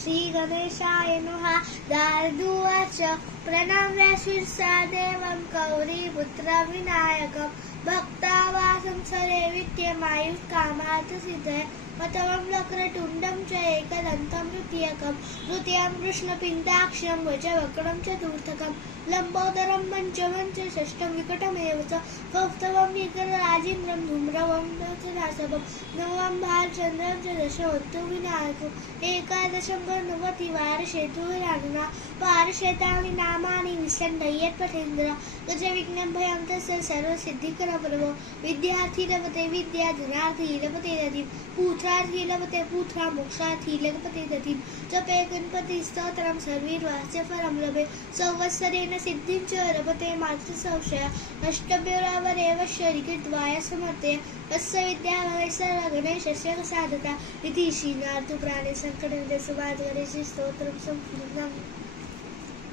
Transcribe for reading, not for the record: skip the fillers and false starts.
श्री गणेशाय नमः दार्दुवाच प्रणम्य शीर्षा देवं गौरीपुत्र विनायकं भक्तावासं सरे विद्यमायुष्कामार्थ सिद्धये मतवं वक्रतुण्डं च एकदन्तं तृतीयं कृष्णपिण्डाक्षं वज्रवक्त्रं चतुर्थकं लम्बोदरं पञ्चमं च षष्ठं विकटमेव च कौस्तवं विकटराजेन्द्रं धूम्रवं नासवं नवं भालचन्द्रं च दशवन्तु विनायकम् एकादशं गणपति वारशेतुरानुना वारशेतानि नामानि विसण्डयेत्पठेन्द्र गजविघ्नभयं तस्य सर्वसिद्धिकरप्रभो विद्यार्थी लभते विद्या धनार्थी लभते दधिं पुत्रार्थी लभते पुत्रा मोक्षार्थी लभते दधिं जपे गणपति स्तोत्रं सर्वैर्वास्य फलं लभे संवत्सरेण सिद्धिं च लभते मात्र संशय अष्टभ्योरावरेव शरीकृत्वाय समर्थे तस्य विद्याभवे सर्वगणेशस्य साधता इति श्रीनारदपुराणे संकटहरे सुभाषगणेश स्तोत्रं सम्पूर्णम्।